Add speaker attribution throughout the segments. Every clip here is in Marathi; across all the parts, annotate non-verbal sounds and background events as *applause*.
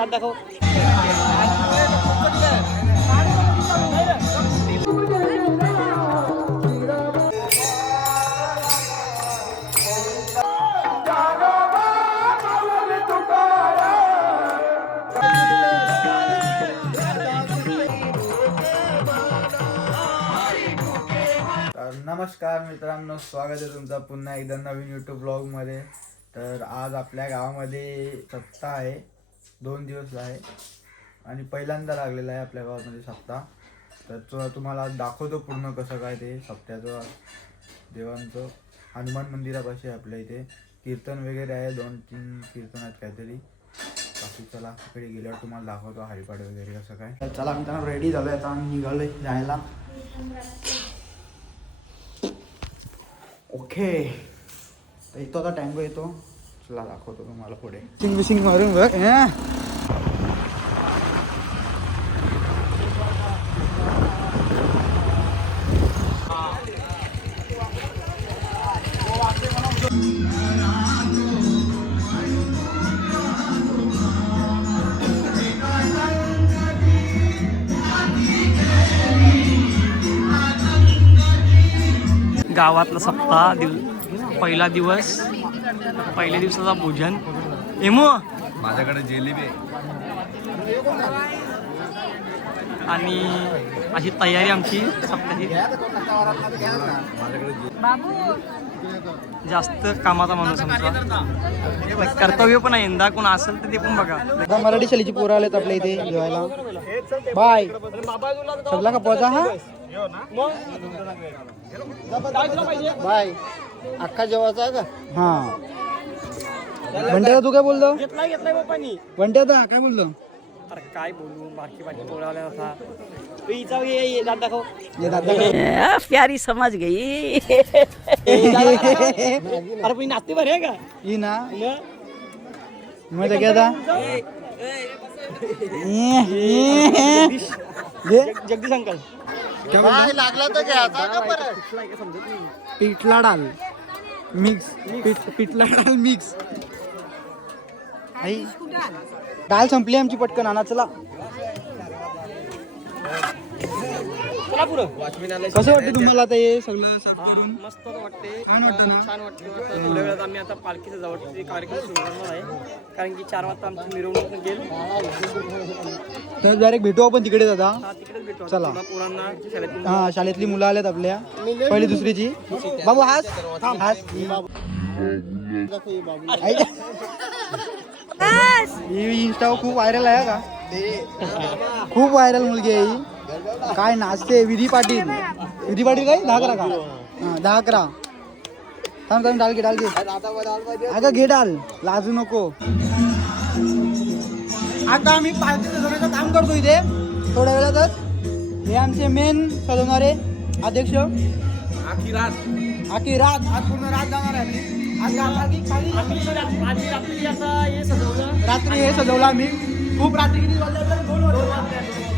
Speaker 1: दात
Speaker 2: দেখো नमस्कार मित्रांनो स्वागत आहे तुमचं पुन्हा एकदा नवीन यूट्यूब ब्लॉगमध्ये तर आज आपल्या गावामध्ये सप्ताह आहे. दोन दिवस आहे. आणि पहिल्यांदा लागलेला आहे आपल्या गावामध्ये सप्ताह. तर तुम्हाला दाखवतो पूर्ण कसं काय ते सप्त्याचं देवांचं. हनुमान मंदिरापाशी आपल्या इथे. कीर्तन वगैरे आहे दोन तीन कीर्तन आहेत काहीतरी. बाकी चला तिकडे गेल्यावर तुम्हाला दाखवतो हरिपाड वगैरे कसं काय. चला आम्ही रेडी झालो आता आम्ही निघालो जायला. ओके तर येतो आता टँगो येतो. चला दाखवतो तुम्हाला पुढे सिंग बिसिंग मारून बघ हं?
Speaker 1: गावातला सप्ताह दिव पहिला दिवस पहिल्या दिवसाचा भोजन. एमो?
Speaker 3: माझ्याकडे जिलेबी आहे.
Speaker 1: आणि अशी तयारी आमची जास्त कामाचा माणूस आमचा. कर्तव्य पण आहे. यंदा कोण असेल तर ते पण बघा.
Speaker 2: मराठी शालीची पोरं आलेत आपल्या इथे जेवायला. बाय. सगळा का पोचा हा? बाय. अख्खा जेवायचा आहे का? हा. बंट्या तू काय बोलतो?
Speaker 1: घेतलाय घेतलाय
Speaker 2: काय बोलतो?
Speaker 1: अरे काय बोलू बाकी बाकी बोलावल्या आता. तू हिचा ये ये दात दाखव.
Speaker 2: ये दादा
Speaker 4: आ, प्यारी समझ गई. *laughs*
Speaker 1: अरे पण नाते बरे का?
Speaker 2: ही ना.
Speaker 1: मग
Speaker 2: मग क्या था?
Speaker 1: जग- जगदीश अंकल.
Speaker 2: लागला तर पिठला डाल. मिक्स पीठ पिठला डाल मिक्स. आई डाल संपली आमची पटकन आणा चला कसं वाटतं तुम्हाला आता हे सगळं सर्व करून?
Speaker 1: मस्त वाटते.
Speaker 2: छान वाटतं ना?
Speaker 1: छान वाटते. थोड्या वेळात आम्ही आता पालखीच्या जवळचे कार्यक्रम सुरू करणार आहे. कारण की चार वाजता आमची मिरवणूक निघेल.
Speaker 2: तर डायरेक्ट भेटू आपण तिकडे दादा.
Speaker 1: हा तिकडेच भेटू
Speaker 2: चला.
Speaker 1: पोरांना
Speaker 2: हा शाळेतली मुलं आलेत आपल्या. पहिली दुसरीची. बाबू हास. हास. ही इंस्टा खूप व्हायरल आहे का? खूप व्हायरल मुलगी आहे ही. काय नाचते? विधी पाटील. विधी पाटील काय? दहा अकरा का? दहा अकरा थांब थांब डाल घे डाल घे अगं घे डाल. लाजू नको. आता आम्ही पार्टी सजवण्याचं काम करतो इथे. थोड्या वेळातच. हे आमचे मेन सजवणारे अध्यक्ष. आखी रात. आज पूर्ण रात जाणार आहे रात्री
Speaker 1: हे सजवलं
Speaker 2: आम्ही. खूप रात्री किती दोन वाजले.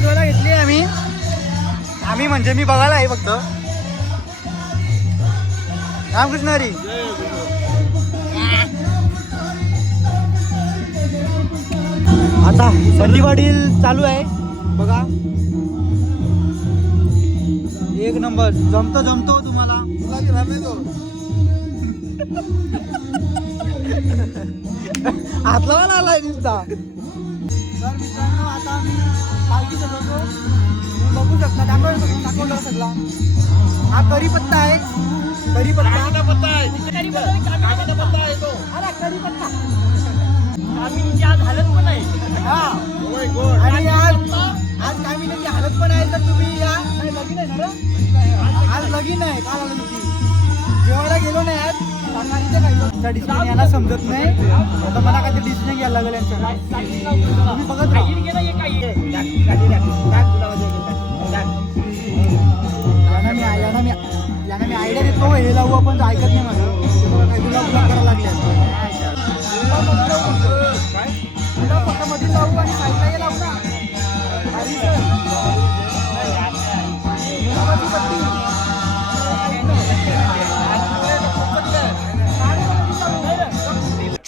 Speaker 2: घेतली आम्ही. आम्ही म्हणजे मी बघायला आहे फक्त. रामकृष्ण हरी. आता संधी पाटील चालू आहे. बघा. एक नंबर. जमतो जमतो तुम्हाला. *laughs* हातला पण आलाय नुसता. तर मित्रांनो आता आम्ही पालखी सजवतो तुम्ही बघू शकता दाखव दाखवलं सगळा. हा करीपत्ता आहे. करीपत्ता पत्ता आहे. अरे करीपत्ता
Speaker 1: आम्ही इथे आज हालत पण आहे
Speaker 2: हा. आणि आज आज काय मी हालत पण आहे तर तुम्ही या. नाही लगीन आहे ना? आज लगीन आहे काल आलं तुमची जेवायला गेलो नाही आज. शाकाहारीचं याला समजत नाही. आता मला काहीतरी डिस्प्ले घ्यायला लागेल तुम्ही बघत राहा. मी यांना मी मी आयडिया देतो. हे लावू आपण ऐकत नाही माझं. काही तुला तुला करायला लागले काय? तुला लावू आणि साईडला लावू ना.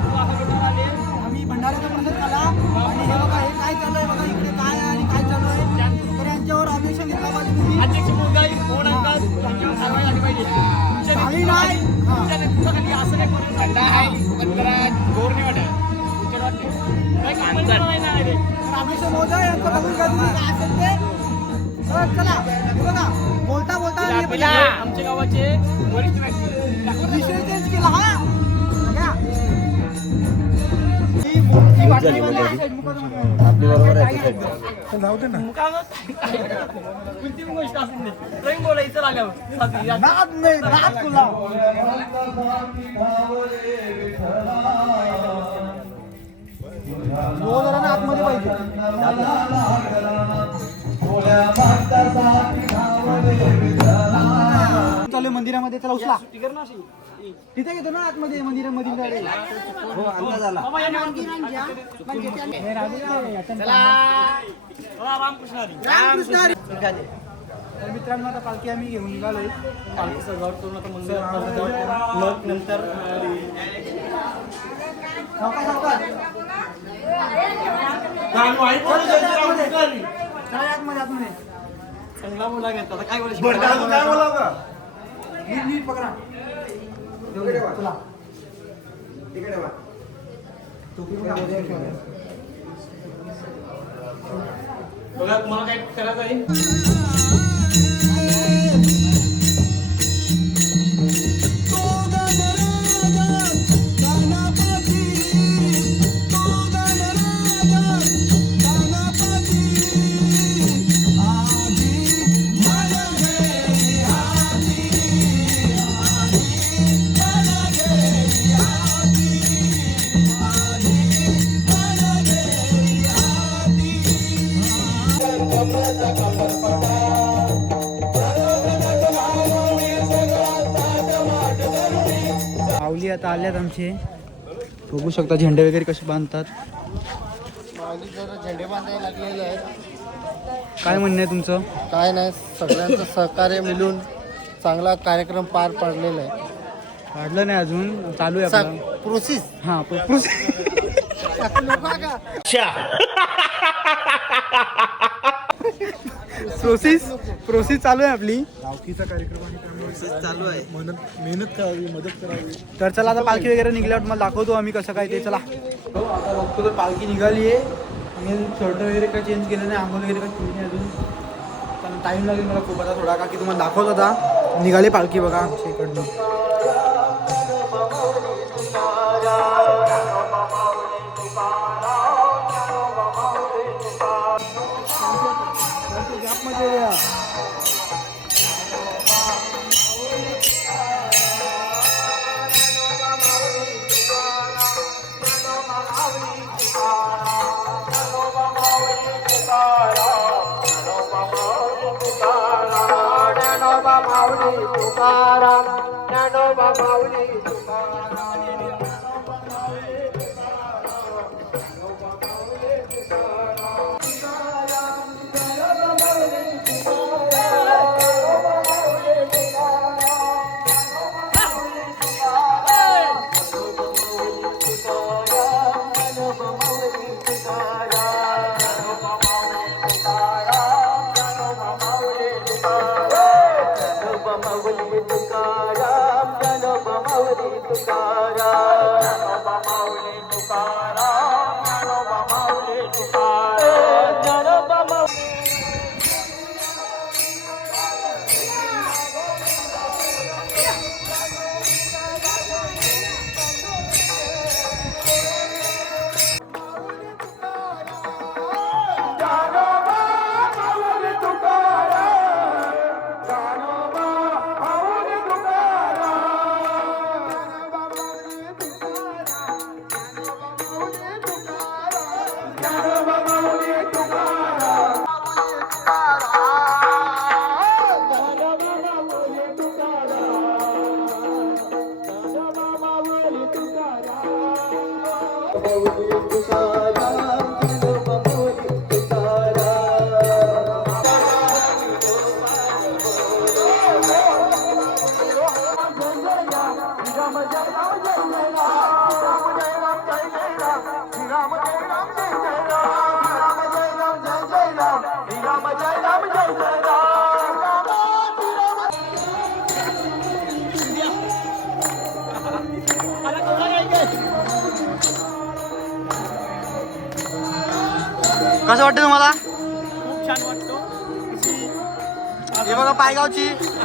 Speaker 2: आम्ही भंडाऱ्याचा प्रसाद खाला आणि हे बघा हे काय चालू आहे बघा इकडे काय आहे आणि काय चालू आहे. तर यांच्यावर ऑब्जेक्शन घेतला पाहिजे तुम्ही. झाली नाही. हा. तर ऑब्जेक्शन महोदय यांचं बघून घ्या तुम्ही काय असेल ते. तर चला. हे बघा बोलता बोलता
Speaker 1: आमच्या गावाचे वरिष्ठ
Speaker 2: मोठी बाटली वाली आहे, मुकादमामध्ये.
Speaker 1: कोणती गोष्ट असेल नाही. प्रेम बोलायचं लागल्यावर.
Speaker 2: नाद नाही नाद तुला जरा ना आतमध्ये पाहिजे मंदिरामध्ये चला उचला. तिथे घेतो ना आतमध्ये मंदिरामध्ये गाडी. हो अंदाज आला.
Speaker 1: हरी.
Speaker 2: तर मित्रांनो आता पालखी आम्ही घेऊन निघालोय.
Speaker 1: पालखी सजावट करून आता सजावट करून मग नंतर
Speaker 2: सावकाश, सावकाश. चला आतमध्ये आतमध्ये.
Speaker 1: चांगला बोला घेतला आता काय बोलायचं?
Speaker 2: नीट नीट पकडा. चला आतमध्ये ठेवा.
Speaker 1: बघा तुम्हाला काय करायचं आहे?
Speaker 2: माऊली आता आल्यात आमचे. बघू शकता झेंडे वगैरे कसे बांधतात.
Speaker 5: झेंडे बांधायला लागलेले आहेत
Speaker 2: काय म्हणणं आहे तुमचं?
Speaker 5: काय नाही सगळ्यांचं सहकार्य मिळून चांगला कार्यक्रम पार पाडलेला आहे.
Speaker 2: काढलं नाही अजून चालू आहे
Speaker 5: प्रोसेस
Speaker 2: हा प- प्रोसे- प्रोसेस प्रोसेस चालू आहे आपली.
Speaker 5: मेहनत करावी मदत करावी.
Speaker 2: तर चला आता पालखी वगैरे निघल्यावर तुम्हाला दाखवतो आम्ही कसं काय ते. चला. आता बघतो तर पालखी निघाली आहे. मी शर्ट वगैरे काय चेंज केलं नाही आंघोळ वगैरे काय केली नाही अजून. पण टाईम लागेल मला खूप. आता थोडा का की तुम्हाला दाखवत होता. निघाली पालखी बघा आमच्या इकडनं.
Speaker 1: तुकाराम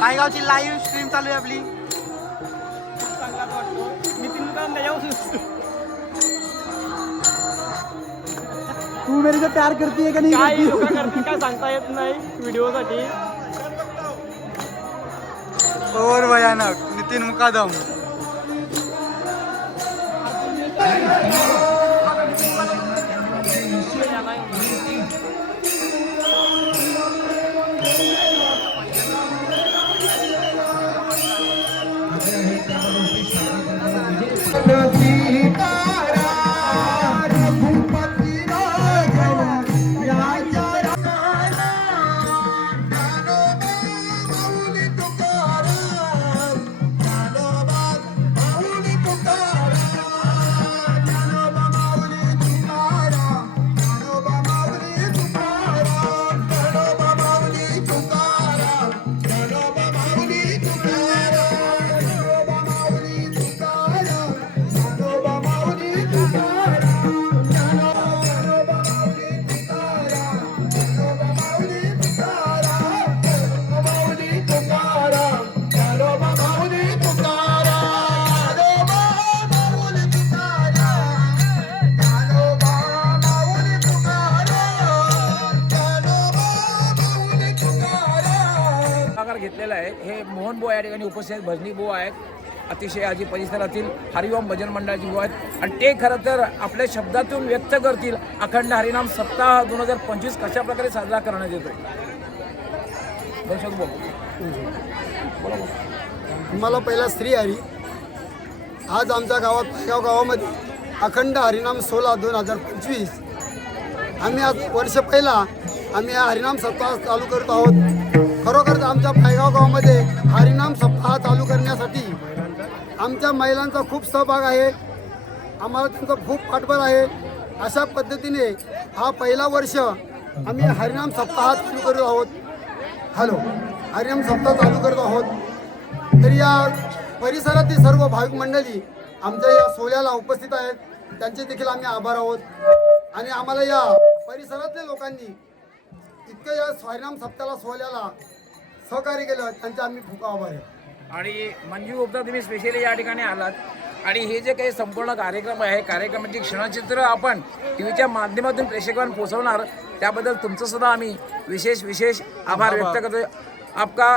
Speaker 2: पायगावची पायगावची लाईव्ह स्ट्रीम चालू आहे आपली.
Speaker 1: वाटतो
Speaker 6: तू मेरे से प्यार करती है का
Speaker 1: काय लोक करतील काय सांगता येत नाही व्हिडिओसाठी.
Speaker 2: और भयानक नितीन मुकादम.
Speaker 7: घेतलेलं आहे. हे मोहन बुवा या ठिकाणी उपस्थित आहेत भजनी बुवा आहेत अतिशय आजी परिसरातील हरिओम भजन मंडळाची बुवा आहेत. आणि ते खरं तर आपल्या शब्दातून व्यक्त करतील. अखंड हरिनाम सप्ताह दोन हजार पंचवीस कशा प्रकारे साजरा करण्यात येतो दर्शक बघू
Speaker 6: मला पहिला स्त्री हरी. आज आमच्या गावात पायगाव गावामध्ये अखंड हरिनाम सोळा दोन हजार पंचवीस. आम्ही आज वर्ष पहिला आम्ही हा हरिनाम सप्ताह चालू करत आहोत. खरोखरच आमच्या पायगाव गावामध्ये हरिनाम सप्ताह चालू करण्यासाठी आमच्या महिलांचा खूप सहभाग आहे. आम्हाला त्यांचा खूप पाठबळ आहे. अशा पद्धतीने हा पहिला वर्ष आम्ही हरिनाम सप्ताह चालू करत आहोत. हॅलो हरिनाम सप्ताह चालू करत आहोत. तर या परिसरातील सर्व भाविक मंडळी आमच्या या सोहळ्याला उपस्थित आहेत. त्यांचे देखील आम्ही आभार आहोत. आणि आम्हाला या परिसरातल्या लोकांनी इतकं या हरिनाम सप्ताहाला सोहळ्याला सहकार्य केलं त्यांचे आम्ही खूप आभार आहे.
Speaker 7: आणि मंजू गुप्ता तुम्ही स्पेशली या ठिकाणी आलात. आणि हे जे काही संपूर्ण कार्यक्रम आहे कार्यक्रमाची क्षणचित्र आपण टी व्हीच्या माध्यमातून प्रेक्षकांना पोहोचवणार त्याबद्दल तुमचं सुद्धा आम्ही विशेष विशेष आभार व्यक्त करतो आपका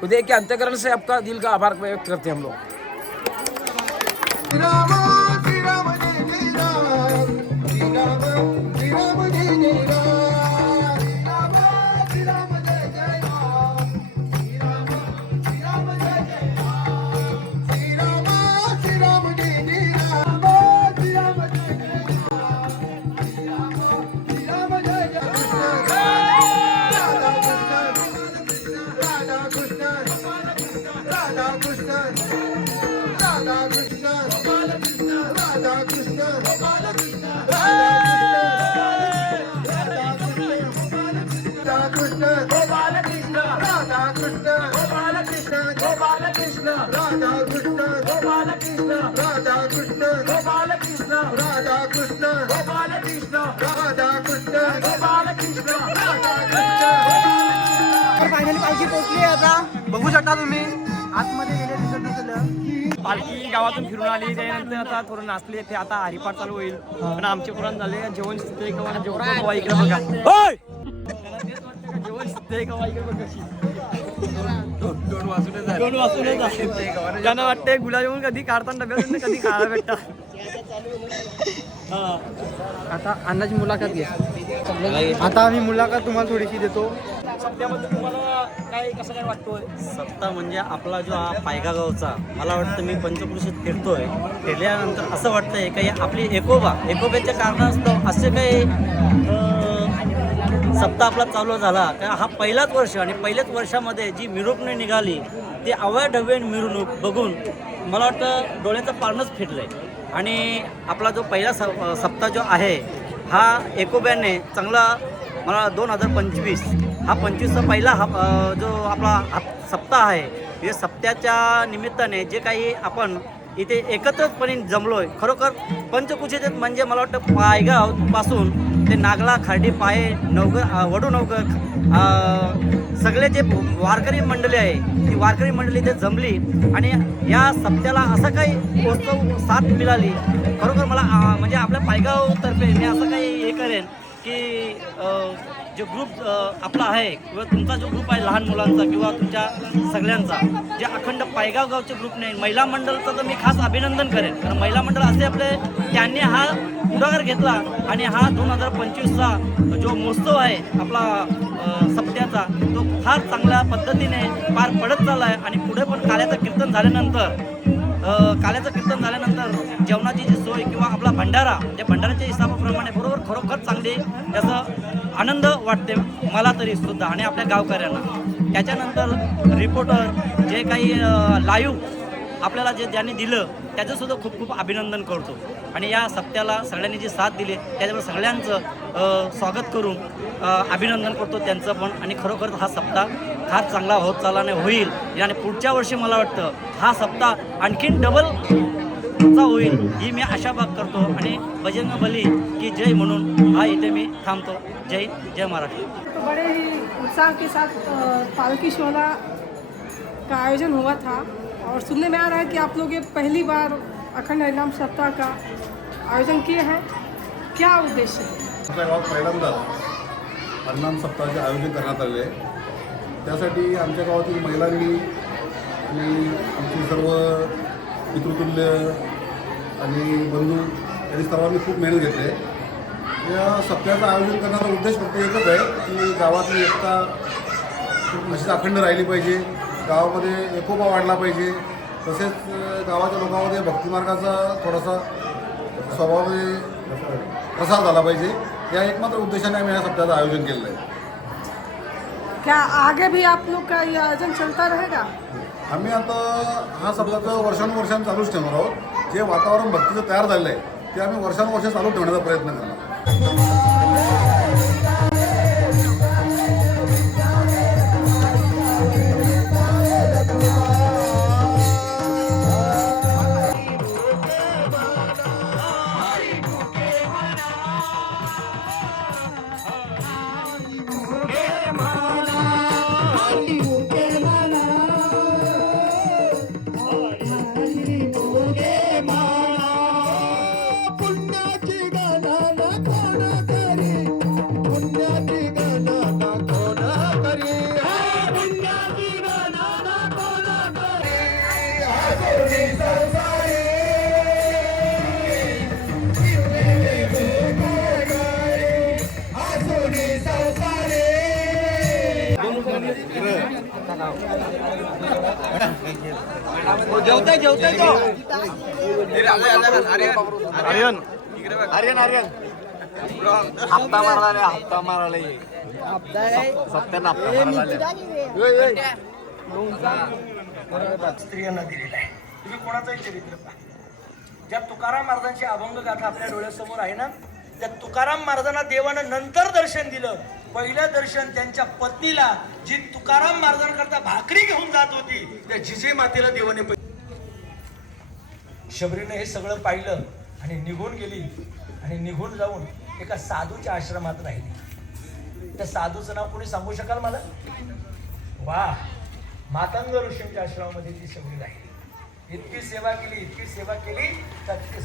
Speaker 7: हृदय के अंतकरण से आपका दिल का आभार व्यक्त करते हम लोग.
Speaker 2: फायनली पालखी पोहोचली आहे आता. बघू शकता तुम्ही आतमध्ये गेले दिसत नसेल
Speaker 1: पालखी गावातून फिरून आली त्यानंतर आता थोडं नाचले ते आता हरिपाठ चालू होईल. पण आमचे पुराण झाले जेवण जेवण इकडे बघा. जेवण इकडे बघ.
Speaker 8: दोन वाजून झाले.
Speaker 1: दोन वाजून झाले. त्यांना वाटते गुलाबजामुन कधी काढताना डब्यातून कधी खायला भेटतात.
Speaker 2: आता अन्नाची मुलाखत घ्या. आता आम्ही मुलाखत तुम्हाला थोडीशी देतो.
Speaker 9: काय कसं काय वाटतोय?
Speaker 10: सप्ताह म्हणजे आपला जो हा पायगा गावचा मला वाटतं मी पंचकृषीत फिरतोय. फिरल्यानंतर असं वाटतंय काही आपली एकोबा एकोब्याच्या कारणास्तव असे काही सप्ताह आपला चालू झाला. कारण हा पहिलाच वर्ष आणि पहिल्याच वर्षामध्ये जी मिरवणूक निघाली ती अवयढव्य मिरवणूक बघून मला वाटतं डोळ्याचं पारणंच फिरलं आहे आणि आपला जो पहिला स सप्ताह जो आहे हा एकोब्याने चांगला मला दोन हजार पंचवीस हा पंचवीसचा पहिला हा जो आपला हप सप्ताह आहे हे सप्त्याच्या निमित्ताने जे काही आपण इथे एकत्रपणे जमलो आहे खरोखर पंचकुशीचे म्हणजे मला वाटतं पायगावपासून ते नागला खार्डी पाये नवगर वडू नवगर सगळे जे वारकरी मंडळी आहे ती वारकरी मंडळी ते जमली आणि या सप्त्याला असं काही उत्सव साथ मिळाली. खरोखर मला म्हणजे आपल्या पायगावतर्फे मी असं काही हे करेन की जो ग्रुप आपला आहे किंवा तुमचा जो ग्रुप आहे लहान मुलांचा किंवा तुमच्या सगळ्यांचा जे अखंड पायगाव गावचे ग्रुप नाही महिला मंडळचं तर मी खास अभिनंदन करेन. कारण महिला मंडळ असे आपले त्यांनी हा पुढाकार घेतला आणि हा दोन हजार पंचवीसचा जो महोत्सव आहे आपला सप्त्याचा तो फार चांगल्या पद्धतीने पार पडत चालला आहे आणि पुढे पण काल्याचं कीर्तन झाल्यानंतर काल्याचं कीर्तन झाल्यानंतर जेवणाची जी सोय किंवा आपला भंडारा त्या भंडाराच्या हिसाबाप्रमाणे बरोबर खरोखर चांगली त्याचा आनंद वाटते मला तरी सुद्धा आणि आपल्या गावकऱ्यांना. त्याच्यानंतर रिपोर्टर जे काही लाईव्ह आपल्याला जे ज्यांनी दिलं त्याचंसुद्धा खूप खूप अभिनंदन करतो. आणि या सप्त्याला सगळ्यांनी जी साथ दिली त्याच्यामुळे सगळ्यांचं स्वागत करून अभिनंदन करतो त्यांचं पण. आणि खरोखर हा सप्ताह फार चांगला होत चालला नाही होईल. आणि पुढच्या वर्षी मला वाटतं हा सप्ताह आणखीन डबल चा होईल ही मी आशा बाग करतो. आणि बजरंग बली की जय म्हणून हा इथे मी थांबतो. जय जय महाराष्ट्र
Speaker 11: बड़े ही उत्साह के साथ पालकी शोला का आयोजन हुआ था। और सुनने में आ रहा है कि आप लोग ये पहली बार अखंड हरिनाम सप्ताह का आयोजन किए हैं? क्या उद्देश्य है?
Speaker 12: आमच्या गावात पहिल्यांदाच हरिनाम सप्ताहाचे आयोजन करण्यात आले. आहे त्यासाठी आमच्या गावातील महिलांनी आणि आमची सर्व पितृतुल्य आणि बंधू यांनी सर्वांनी खूप मेहनत घेतली आहे. या सप्ताहाचं आयोजन करण्याचा उद्देश फक्त एकच आहे की गावातली एकता अशीच अखंड राहिली पाहिजे. गावामध्ये एकोपा वाढला पाहिजे. तसेच गावाच्या लोकांमध्ये भक्तिमार्गाचा थोडासा स्वभावामध्ये प्रसार झाला पाहिजे. या एकमात्र उद्देशाने आम्ही या सप्त्याचं आयोजन केलेलं आहे.
Speaker 11: क्या आगे भी आप लोग का ये आयोजन चलता रहेगा?
Speaker 12: आम्ही आता हा सप्ताह वर्षानुवर्षां चालूच ठेवणार आहोत. जे वातावरण भक्तीचं तयार झालेलं आहे ते आम्ही वर्षानुवर्ष चालू ठेवण्याचा प्रयत्न करणार
Speaker 9: जेवताय तो.
Speaker 10: आर्यन. आर्यन आर्यन. हप्ता मारला रे हप्ता मारायला ये. सप्त्यानं हप्ता मारायला
Speaker 9: स्त्रियांना दिलेला आहे. तुम्ही कोणाचंही चरित्र पहा. ज्या तुकाराम महाराजांची अभंग गाथा आपल्या डोळ्यासमोर आहे ना त्या तुकाराम महाराजांना देवानं नंतर दर्शन दिलं. पहिलं दर्शन त्यांच्या पत्नीला जी तुकाराम महाराजांकरता भाकरी घेऊन जात होती त्या जिजे मातेला देवाने शबरीनं हे सगळं पाहिलं आणि निघून गेली आणि निघून जाऊन एका साधूच्या आश्रमात राहिली. त्या साधूचं नाव कोणी सांगू शकाल मला? वा मातंग ऋषींच्या आश्रमामध्ये ती शबरी राहिली. इतकी सेवा केली इतकी सेवा केली तर ते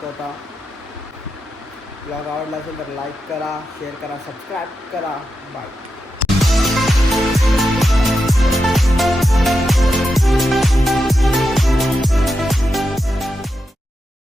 Speaker 13: ब्लॉग करतो आता. ब्लॉग आवडला असेल तर लाईक करा शेअर करा सबस्क्राईब करा. बाय